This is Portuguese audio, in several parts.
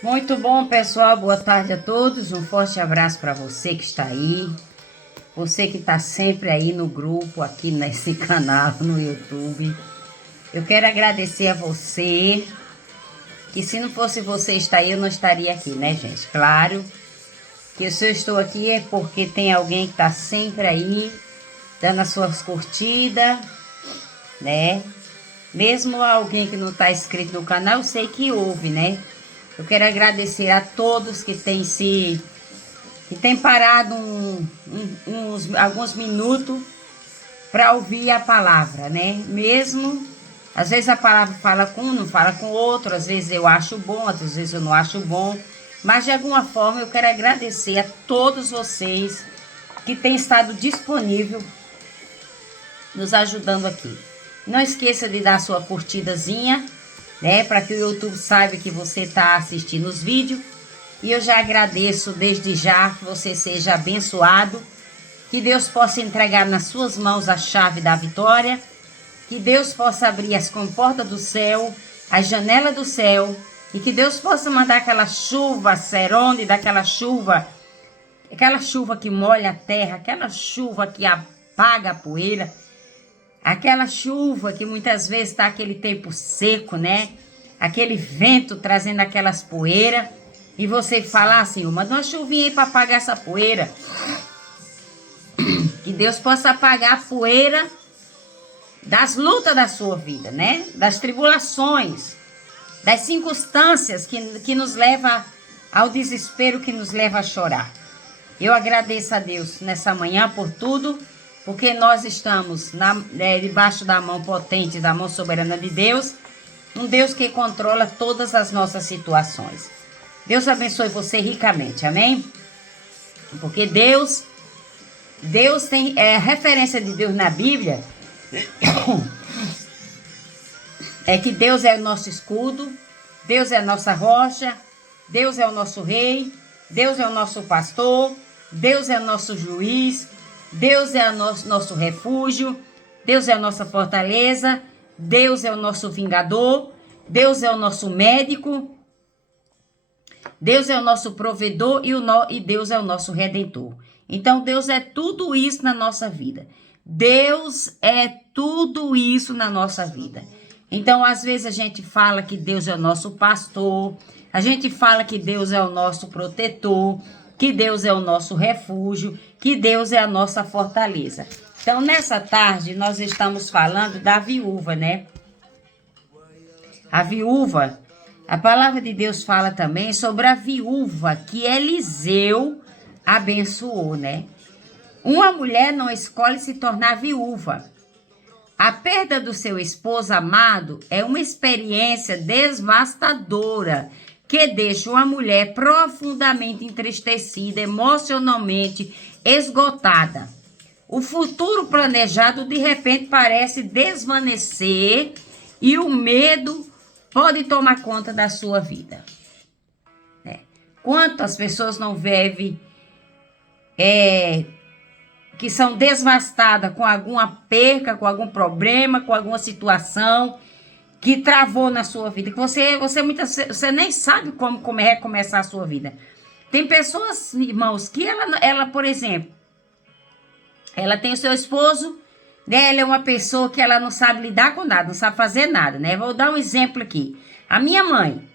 Muito bom, pessoal. Boa tarde a todos. Um forte abraço para você que está aí. Você que está sempre aí no grupo, aqui nesse canal no YouTube. Eu quero agradecer a você, que se não fosse você estar aí, eu não estaria aqui, né, gente? Claro que se eu estou aqui é porque tem alguém que está sempre aí, dando as suas curtidas, né? Mesmo alguém que não está inscrito no canal, eu sei que ouve, né? Eu quero agradecer a todos que tem parado alguns minutos para ouvir a palavra, né? Mesmo, às vezes a palavra fala com um, não fala com outro, às vezes eu acho bom, às vezes eu não acho bom, mas de alguma forma eu quero agradecer a todos vocês que têm estado disponível nos ajudando aqui. Não esqueça de dar sua curtidazinha, né? Para que o YouTube saiba que você está assistindo os vídeos. E eu já agradeço desde já que você seja abençoado. Que Deus possa entregar nas suas mãos a chave da vitória. Que Deus possa abrir as comportas do céu, as janelas do céu. E que Deus possa mandar aquela chuva seronde, aquela chuva que molha a terra, aquela chuva que apaga a poeira. Aquela chuva que muitas vezes está aquele tempo seco, né? Aquele vento trazendo aquelas poeiras. E você fala assim, manda uma chuvinha aí para apagar essa poeira. Que Deus possa apagar a poeira das lutas da sua vida, né? Das tribulações, das circunstâncias que nos leva ao desespero, que nos leva a chorar. Eu agradeço a Deus nessa manhã por tudo, porque nós estamos debaixo da mão potente, da mão soberana de Deus, um Deus que controla todas as nossas situações. Deus abençoe você ricamente, amém? Porque Deus tem referência de Deus na Bíblia, é que Deus é o nosso escudo, Deus é a nossa rocha, Deus é o nosso rei, Deus é o nosso pastor, Deus é o nosso juiz, Deus é o nosso refúgio, Deus é a nossa fortaleza, Deus é o nosso vingador, Deus é o nosso médico, Deus é o nosso provedor e Deus é o nosso redentor. Então, Deus é tudo isso na nossa vida. Deus é tudo isso na nossa vida. Então, às vezes a gente fala que Deus é o nosso pastor, a gente fala que Deus é o nosso protetor, que Deus é o nosso refúgio, que Deus é a nossa fortaleza. Então, nessa tarde, nós estamos falando da viúva, né? A viúva, a palavra de Deus fala também sobre a viúva que Eliseu abençoou, né? Uma mulher não escolhe se tornar viúva. A perda do seu esposo amado é uma experiência devastadora que deixa uma mulher profundamente entristecida, emocionalmente esgotada. O futuro planejado de repente parece desvanecer e o medo pode tomar conta da sua vida. Quantas pessoas não vivem que são devastadas com alguma perca, com algum problema, com alguma situação que travou na sua vida, que você nem sabe como recomeçar a sua vida. Tem pessoas, irmãos, que ela, por exemplo, ela tem o seu esposo, né? Ela é uma pessoa que ela não sabe lidar com nada, não sabe fazer nada, né? Vou dar um exemplo aqui. A minha mãe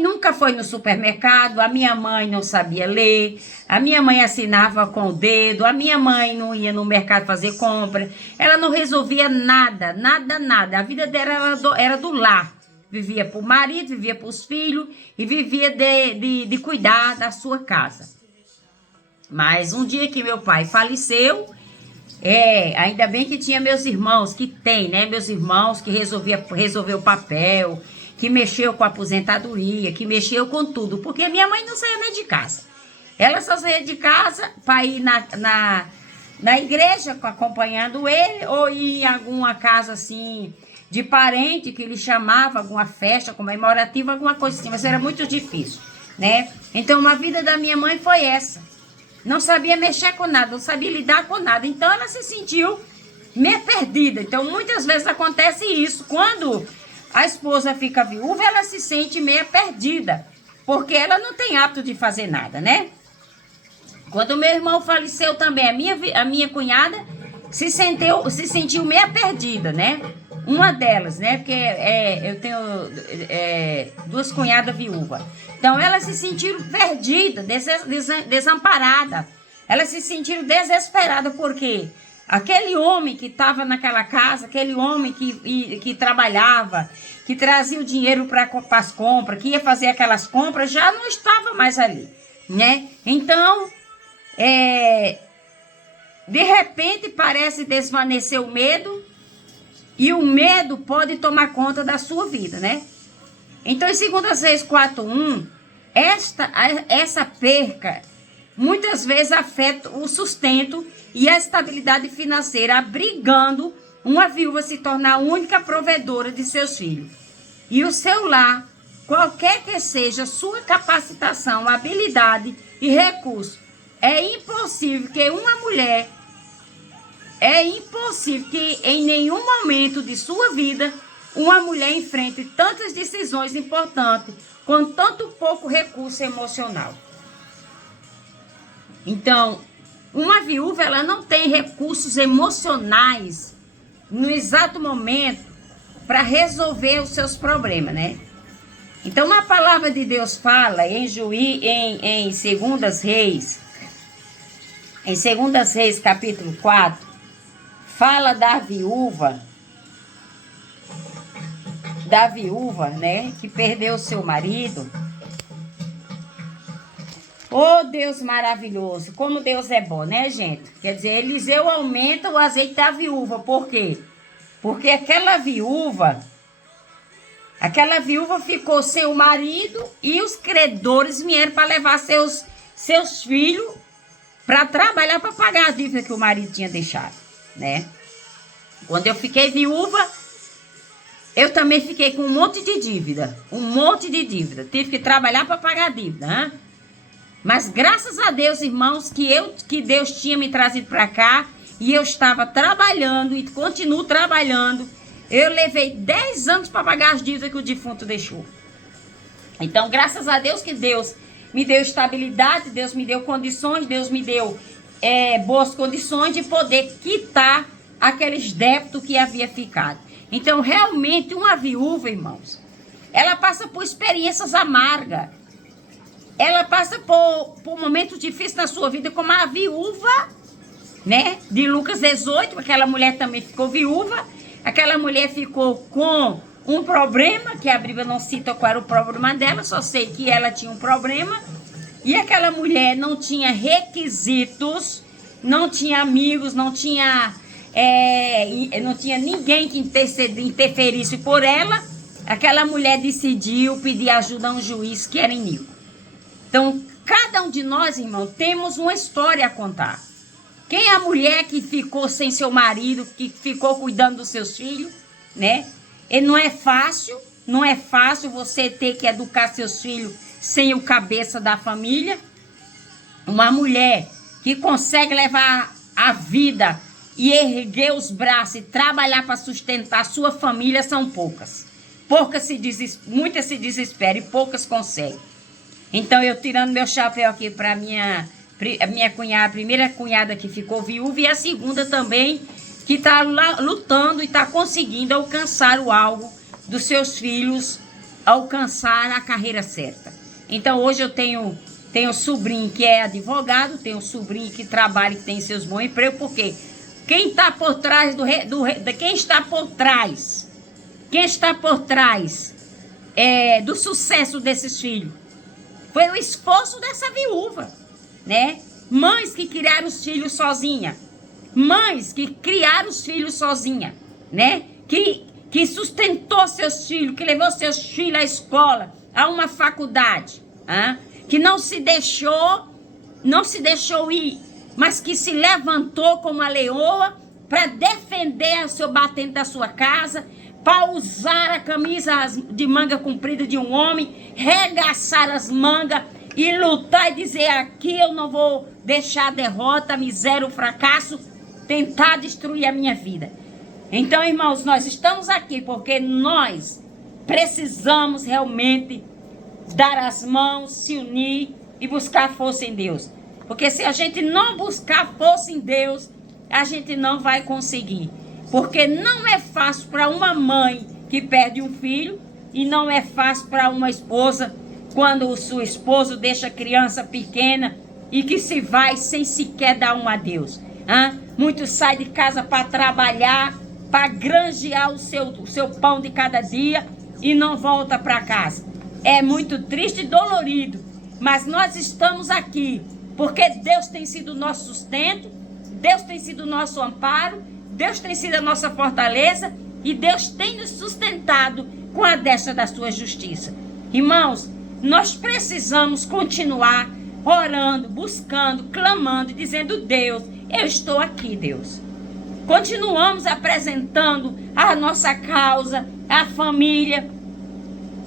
nunca foi no supermercado, a minha mãe não sabia ler, a minha mãe assinava com o dedo, a minha mãe não ia no mercado fazer compra, ela não resolvia nada, nada, nada. A vida dela era do lar. Vivia para o marido, vivia para os filhos e vivia de cuidar da sua casa. Mas um dia que meu pai faleceu, ainda bem que tinha meus irmãos, que tem, né? Meus irmãos que resolveu o papel, que mexeu com a aposentadoria, que mexeu com tudo, porque minha mãe não saía nem de casa. Ela só saía de casa para ir na igreja acompanhando ele, ou ir em alguma casa assim de parente que ele chamava, alguma festa comemorativa, alguma coisa assim, mas era muito difícil, né? Então a vida da minha mãe foi essa. Não sabia mexer com nada, não sabia lidar com nada. Então ela se sentiu meio perdida. Então muitas vezes acontece isso. Quando a esposa fica viúva, ela se sente meio perdida, porque ela não tem hábito de fazer nada, né? Quando meu irmão faleceu também, a minha cunhada se sentiu meio perdida, né? Uma delas, né? Porque eu tenho duas cunhadas viúvas. Então, elas se sentiram perdidas, desamparadas. Elas se sentiram desesperadas, porque aquele homem que estava naquela casa, aquele homem que trabalhava, que trazia o dinheiro para as compras, que ia fazer aquelas compras, já não estava mais ali, né? Então, de repente, parece desvanecer o medo, e o medo pode tomar conta da sua vida, né? Então, em 2 Reis 4:1, essa perca muitas vezes afeta o sustento e a estabilidade financeira, obrigando uma viúva a se tornar a única provedora de seus filhos. E o seu lar, qualquer que seja sua capacitação, habilidade e recurso, é impossível que em nenhum momento de sua vida uma mulher enfrente tantas decisões importantes com tanto pouco recurso emocional. Então, uma viúva, ela não tem recursos emocionais no exato momento para resolver os seus problemas, né? Então, a palavra de Deus fala em 2 Reis, em 2 Reis capítulo 4, fala da viúva, né, que perdeu o seu marido. Oh, Deus maravilhoso, como Deus é bom, né, gente? Quer dizer, Eliseu aumenta o azeite da viúva. Por quê? Porque aquela viúva ficou sem o marido e os credores vieram para levar seus filhos para trabalhar para pagar a dívida que o marido tinha deixado, né? Quando eu fiquei viúva, eu também fiquei com um monte de dívida. Tive que trabalhar para pagar a dívida, né? Mas graças a Deus, irmãos, que Deus tinha me trazido para cá e eu estava trabalhando e continuo trabalhando. Eu levei 10 anos para pagar as dívidas que o defunto deixou. Então, graças a Deus que Deus me deu estabilidade, Deus me deu condições, Deus me deu boas condições de poder quitar aqueles débitos que havia ficado. Então, realmente, uma viúva, irmãos, ela passa por experiências amargas. Ela passa por momentos difíceis na sua vida, como a viúva, né, de Lucas 18, aquela mulher também ficou viúva. Aquela mulher ficou com um problema, que a Bíblia não cita qual era o problema dela, só sei que ela tinha um problema. E aquela mulher não tinha requisitos, não tinha amigos, não tinha ninguém que interferisse por ela. Aquela mulher decidiu pedir ajuda a um juiz que era iníquo. Então, cada um de nós, irmão, temos uma história a contar. Quem é a mulher que ficou sem seu marido, que ficou cuidando dos seus filhos, né? E não é fácil você ter que educar seus filhos sem o cabeça da família. Uma mulher que consegue levar a vida e erguer os braços e trabalhar para sustentar a sua família são poucas. Muitas se desesperam e poucas conseguem. Então, eu tirando meu chapéu aqui para a minha cunhada, a primeira cunhada que ficou viúva e a segunda também, que está lutando e está conseguindo alcançar o alvo dos seus filhos, alcançar a carreira certa. Então, hoje eu tenho sobrinho que é advogado, tenho sobrinho que trabalha e que tem seus bons empregos, porque quem está por trás do sucesso desses filhos foi o esforço dessa viúva, né? Mães que criaram os filhos sozinha, né? Que sustentou seus filhos, que levou seus filhos à escola, a uma faculdade, que não se deixou ir, mas que se levantou como a leoa para defender o seu batente da sua casa, para usar a camisa de manga comprida de um homem, regaçar as mangas e lutar e dizer: aqui eu não vou deixar a derrota, a miséria, o fracasso tentar destruir a minha vida. Então, irmãos, nós estamos aqui porque nós precisamos realmente dar as mãos, se unir e buscar força em Deus. Porque se a gente não buscar força em Deus, a gente não vai conseguir. Porque não é fácil para uma mãe que perde um filho e não é fácil para uma esposa quando o seu esposo deixa a criança pequena e que se vai sem sequer dar um adeus. Muitos saem de casa para trabalhar, para granjear o seu pão de cada dia e não volta para casa. É muito triste e dolorido, mas nós estamos aqui porque Deus tem sido o nosso sustento, Deus tem sido o nosso amparo, Deus tem sido a nossa fortaleza e Deus tem nos sustentado com a destra da sua justiça. Irmãos, nós precisamos continuar orando, buscando, clamando e dizendo: Deus, eu estou aqui, Deus. Continuamos apresentando a nossa causa, a família.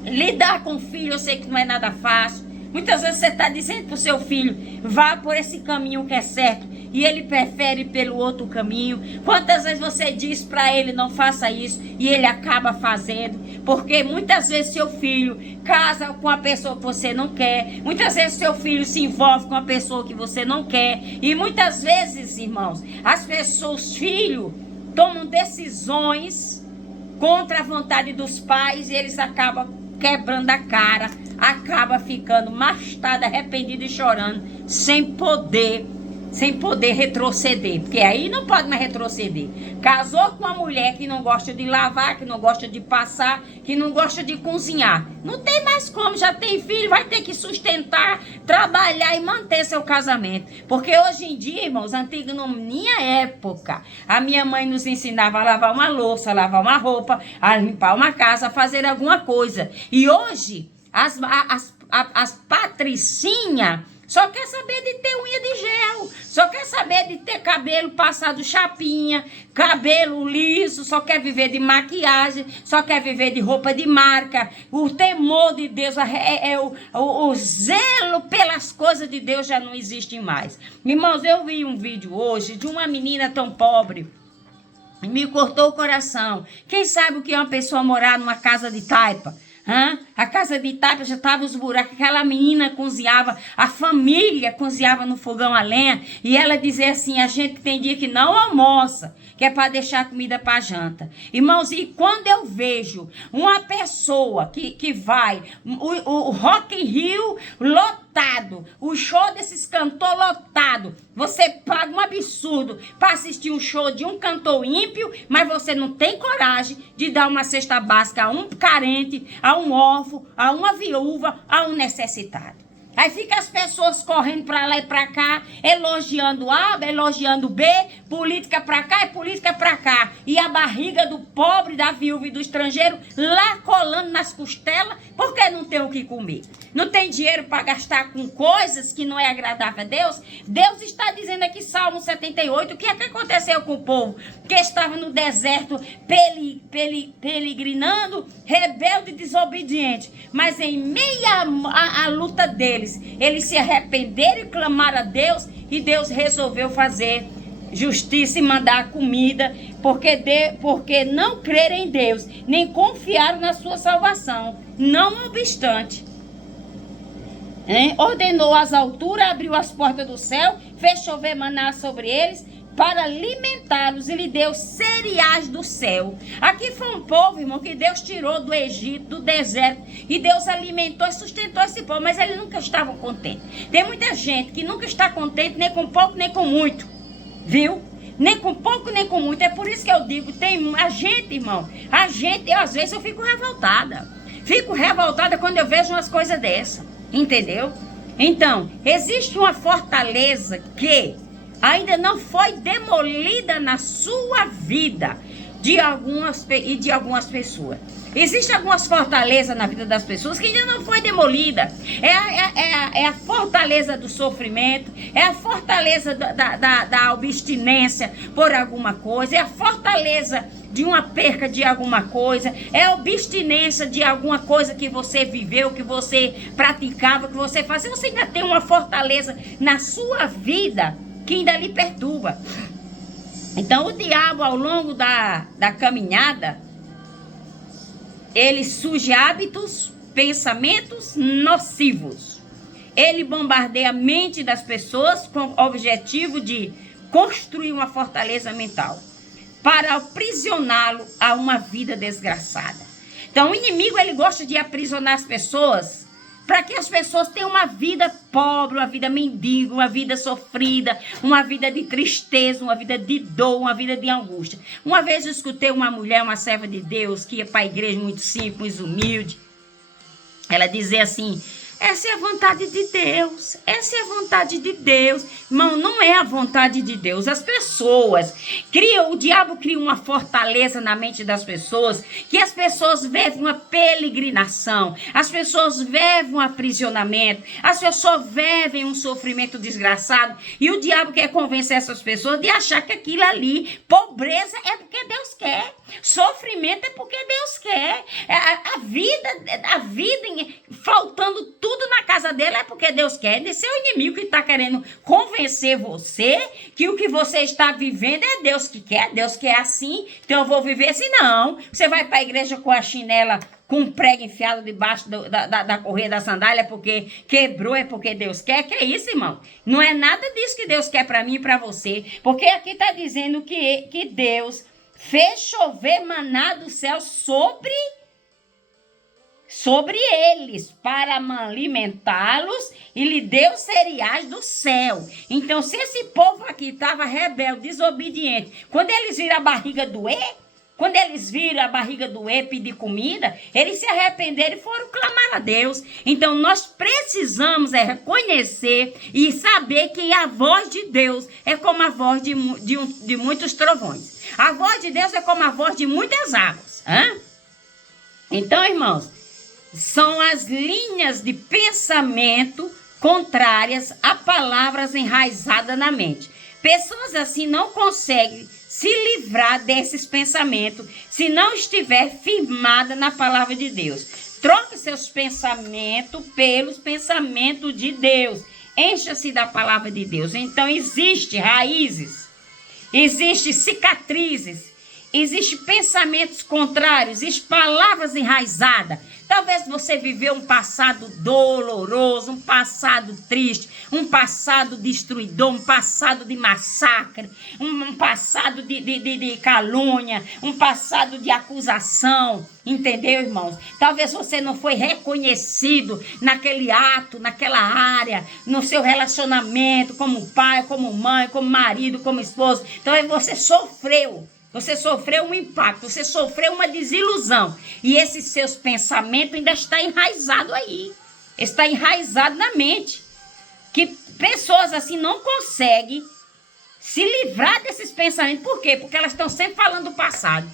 Lidar com o filho, eu sei que não é nada fácil. Muitas vezes você está dizendo para o seu filho: vá por esse caminho que é certo, e ele prefere pelo outro caminho. Quantas vezes você diz para ele: não faça isso, e ele acaba fazendo? Porque muitas vezes seu filho casa com a pessoa que você não quer. Muitas vezes seu filho se envolve com a pessoa que você não quer. E muitas vezes, irmãos, as pessoas, os filhos, tomam decisões contra a vontade dos pais e eles acabam quebrando a cara, acaba ficando mastado, arrependido e chorando, sem poder retroceder, porque aí não pode mais retroceder. Casou com uma mulher que não gosta de lavar, que não gosta de passar, que não gosta de cozinhar, não tem mais como, já tem filho, vai ter que sustentar, trabalhar e manter seu casamento. Porque hoje em dia, irmãos, antigo, na minha época, a minha mãe nos ensinava a lavar uma louça, a lavar uma roupa, a limpar uma casa, a fazer alguma coisa. E hoje as patricinhas só quer saber de ter unha de gel, só quer saber de ter cabelo passado chapinha, cabelo liso, só quer viver de maquiagem, só quer viver de roupa de marca. O temor de Deus, o zelo pelas coisas de Deus já não existe mais. Irmãos, eu vi um vídeo hoje de uma menina tão pobre, me cortou o coração. Quem sabe o que é uma pessoa morar numa casa de taipa? A casa de taipa já estava os buracos, aquela menina cozinhava, a família cozinhava no fogão a lenha, e ela dizia assim: a gente tem dia que não almoça, que é para deixar comida para janta. Irmãos, e quando eu vejo uma pessoa que vai, o Rock in Rio lotado, o show desses cantores lotado, você paga um absurdo para assistir um show de um cantor ímpio, mas você não tem coragem de dar uma cesta básica a um carente, a um órfão, a uma viúva, a um necessitado. Aí fica as pessoas correndo para lá e para cá, elogiando A, elogiando B, política para cá e política para cá. E a barriga do pobre, da viúva e do estrangeiro lá colando nas costelas, porque não tem o que comer. Não tem dinheiro para gastar com coisas que não é agradável a Deus. Deus está dizendo aqui, Salmo 78, o que é que aconteceu com o povo que estava no deserto peregrinando, rebelde e desobediente. Mas em meio à luta deles, eles se arrependeram e clamaram a Deus, e Deus resolveu fazer justiça e mandar comida, porque não creram em Deus, nem confiaram na sua salvação. Não obstante, ordenou as alturas, abriu as portas do céu, fez chover maná sobre eles, para alimentá-los, e lhe deu cereais do céu. Aqui foi um povo, irmão, que Deus tirou do Egito, do deserto, e Deus alimentou e sustentou esse povo, mas eles nunca estavam contentes. Tem muita gente que nunca está contente, nem com pouco, nem com muito, viu? Nem com pouco, nem com muito. É por isso que eu digo, tem a gente, irmão, às vezes eu fico revoltada quando eu vejo umas coisas dessas, entendeu? Então, existe uma fortaleza que ainda não foi demolida na sua vida de algumas pessoas. Existem algumas fortalezas na vida das pessoas que ainda não foi demolida. É a fortaleza do sofrimento, é a fortaleza da abstinência por alguma coisa, é a fortaleza de uma perca de alguma coisa, é a abstinência de alguma coisa que você viveu, que você praticava, que você fazia. Você ainda tem uma fortaleza na sua vida que ainda lhe perturba. Então o diabo, ao longo da caminhada, Ele surge hábitos, pensamentos nocivos. Ele bombardeia a mente das pessoas com o objetivo de construir uma fortaleza mental para aprisioná-lo a uma vida desgraçada. Então, o inimigo, ele gosta de aprisionar as pessoas para que as pessoas tenham uma vida pobre, uma vida mendiga, uma vida sofrida, uma vida de tristeza, uma vida de dor, uma vida de angústia. Uma vez eu escutei uma mulher, uma serva de Deus, que ia para a igreja muito simples, humilde. Ela dizia assim: essa é a vontade de Deus, essa é a vontade de Deus. Irmão, não é a vontade de Deus. As pessoas criam, o diabo cria uma fortaleza na mente das pessoas, que as pessoas vivem uma peregrinação, as pessoas vivem um aprisionamento, as pessoas vivem um sofrimento desgraçado, e o diabo quer convencer essas pessoas de achar que aquilo ali, pobreza é porque Deus quer, sofrimento é porque Deus quer, a vida faltando tudo na casa dele é porque Deus quer. Esse é o inimigo que está querendo convencer você que o que você está vivendo é Deus que quer. Deus quer assim, então eu vou viver assim. Não, você vai para a igreja com a chinela, com um prego enfiado debaixo da correia da sandália, porque quebrou, é porque Deus quer. Que é isso, irmão? Não é nada disso que Deus quer para mim e para você, porque aqui está dizendo que Deus fez chover maná do céu sobre eles, para alimentá-los, e lhe deu cereais do céu. Então, se esse povo aqui estava rebelde, desobediente, quando eles viram a barriga doer, pedir comida, eles se arrependeram e foram clamar a Deus. Então, nós precisamos reconhecer e saber que a voz de Deus é como a voz de muitos trovões. A voz de Deus é como a voz de muitas águas. Então, irmãos, são as linhas de pensamento contrárias a palavras enraizadas na mente. Pessoas assim não conseguem se livrar desses pensamentos se não estiver firmada na palavra de Deus. Troque seus pensamentos pelos pensamentos de Deus. Encha-se da palavra de Deus. Então, existem raízes, existem cicatrizes, existem pensamentos contrários, existem palavras enraizadas. Talvez você viveu um passado doloroso, um passado triste, um passado destruidor, um passado de massacre, um passado de calúnia, um passado de acusação, entendeu, irmãos? Talvez você não foi reconhecido naquele ato, naquela área, no seu relacionamento, como pai, como mãe, como marido, como esposo. Então você sofreu. Você sofreu um impacto, você sofreu uma desilusão. E esses seus pensamentos ainda estão enraizados aí. Está enraizado na mente. Que pessoas assim não conseguem se livrar desses pensamentos. Por quê? Porque elas estão sempre falando do passado.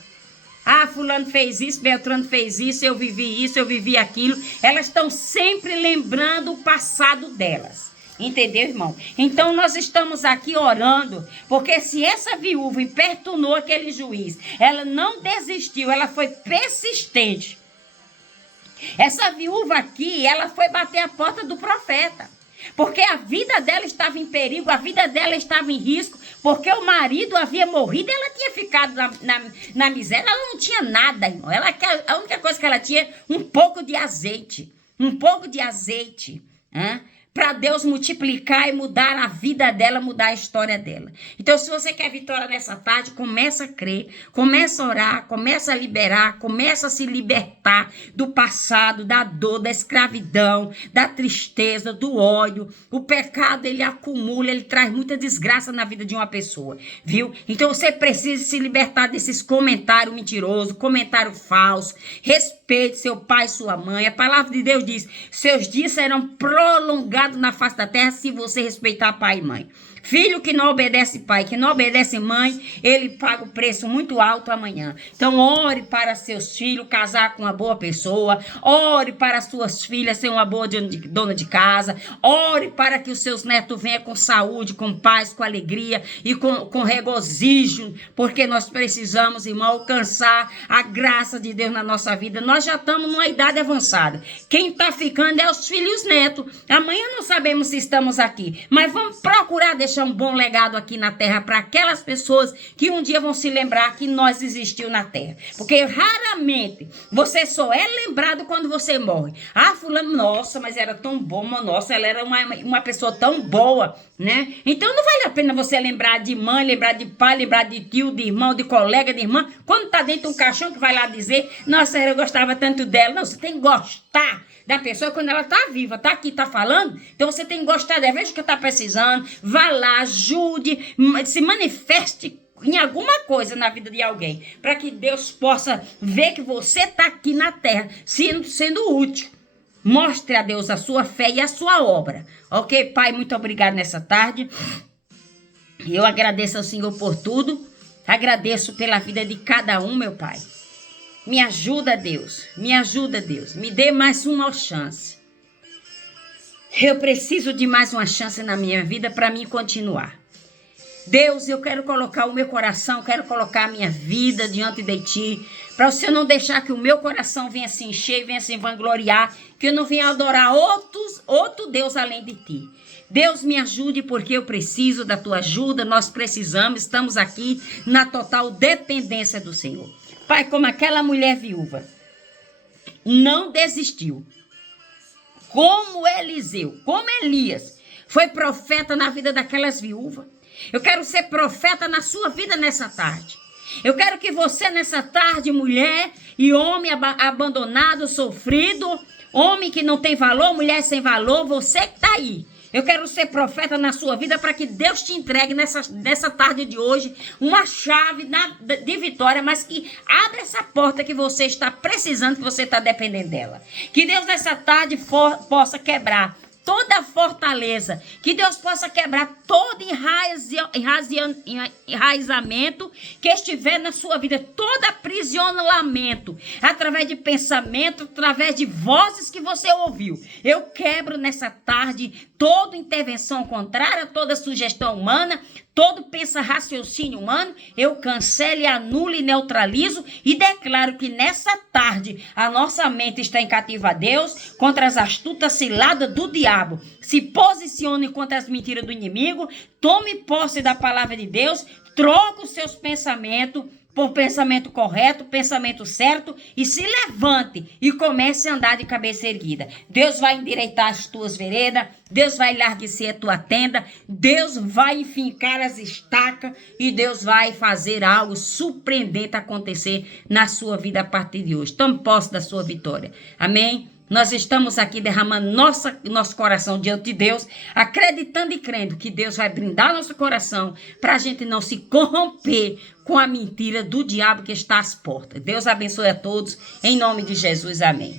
Ah, fulano fez isso, Beltrano fez isso, eu vivi aquilo. Elas estão sempre lembrando o passado delas. Entendeu, irmão? Então, nós estamos aqui orando, porque se essa viúva importunou aquele juiz, ela não desistiu, ela foi persistente. Essa viúva aqui, ela foi bater a porta do profeta, porque a vida dela estava em perigo, a vida dela estava em risco, porque o marido havia morrido e ela tinha ficado na miséria, ela não tinha nada, irmão. A única coisa que ela tinha, um pouco de azeite, para Deus multiplicar e mudar a vida dela, mudar a história dela. Então, se você quer vitória nessa tarde, começa a crer, começa a orar, começa a liberar, começa a se libertar do passado, da dor, da escravidão, da tristeza, do ódio. O pecado, ele acumula, ele traz muita desgraça na vida de uma pessoa, viu? Então, você precisa se libertar desses comentários mentirosos, comentário falso. Respeite seu pai e sua mãe. A palavra de Deus diz: seus dias serão prolongados na face da terra se você respeitar pai e mãe. Filho que não obedece pai, que não obedece mãe, ele paga o preço muito alto amanhã. Então, ore para seus filhos casar com uma boa pessoa. Ore para suas filhas ser uma boa dona de casa. Ore para que os seus netos venham com saúde, com paz, com alegria e com regozijo. Porque nós precisamos, irmão, alcançar a graça de Deus na nossa vida. Nós já estamos numa idade avançada. Quem está ficando é os filhos e os netos. Amanhã não sabemos se estamos aqui. Mas vamos procurar deixar deixar um bom legado aqui na terra para aquelas pessoas que um dia vão se lembrar que nós existiu na terra. Porque raramente você só é lembrado quando você morre. Ah, fulano, nossa, mas era tão bom, nossa, ela era uma pessoa tão boa, né? Então não vale a pena você lembrar de mãe, lembrar de pai, lembrar de tio, de irmão, de colega, de irmã, quando tá dentro de um caixão que vai lá dizer, nossa, eu gostava tanto dela. Não, você tem que gostar da pessoa quando ela tá viva, tá aqui, tá falando, então você tem que gostar dela, veja o que tá precisando, vá lá, ajude, se manifeste em alguma coisa na vida de alguém, para que Deus possa ver que você tá aqui na terra, sendo útil. Mostre a Deus a sua fé e a sua obra, ok? Pai, muito obrigado nessa tarde, eu agradeço ao Senhor por tudo, agradeço pela vida de cada um, meu Pai. Me ajuda, Deus. Me ajuda, Deus. Me dê mais uma chance. Eu preciso de mais uma chance na minha vida para mim continuar. Deus, eu quero colocar o meu coração, quero colocar a minha vida diante de Ti, para o Senhor não deixar que o meu coração venha se encher, venha se vangloriar, que eu não venha adorar outro Deus além de Ti. Deus, me ajude porque eu preciso da Tua ajuda, nós precisamos, estamos aqui na total dependência do Senhor. Pai, como aquela mulher viúva não desistiu, como Eliseu, como Elias, foi profeta na vida daquelas viúvas, eu quero ser profeta na sua vida nessa tarde. Eu quero que você nessa tarde, mulher e homem abandonado, sofrido, homem que não tem valor, mulher sem valor, você que está aí. Eu quero ser profeta na sua vida para que Deus te entregue nessa tarde de hoje uma chave de vitória, mas que abra essa porta que você está precisando, que você está dependendo dela. Que Deus nessa tarde possa quebrar toda fortaleza, que Deus possa quebrar todo enraizamento que estiver na sua vida, todo aprisionamento, através de pensamento, através de vozes que você ouviu. Eu quebro nessa tarde toda intervenção contrária, toda sugestão humana, todo raciocínio humano, eu cancelo, anulo e neutralizo e declaro que nessa tarde a nossa mente está em cativo a Deus contra as astutas ciladas do diabo. Se posicione contra as mentiras do inimigo, tome posse da palavra de Deus, troque os seus pensamentos por pensamento correto, pensamento certo, e se levante e comece a andar de cabeça erguida. Deus vai endireitar as tuas veredas, Deus vai larguecer a tua tenda, Deus vai enfincar as estacas e Deus vai fazer algo surpreendente acontecer na sua vida a partir de hoje. Tome posse da sua vitória. Amém? Nós estamos aqui derramando nosso coração diante de Deus, acreditando e crendo que Deus vai brindar nosso coração para a gente não se corromper com a mentira do diabo que está às portas. Deus abençoe a todos, em nome de Jesus, amém.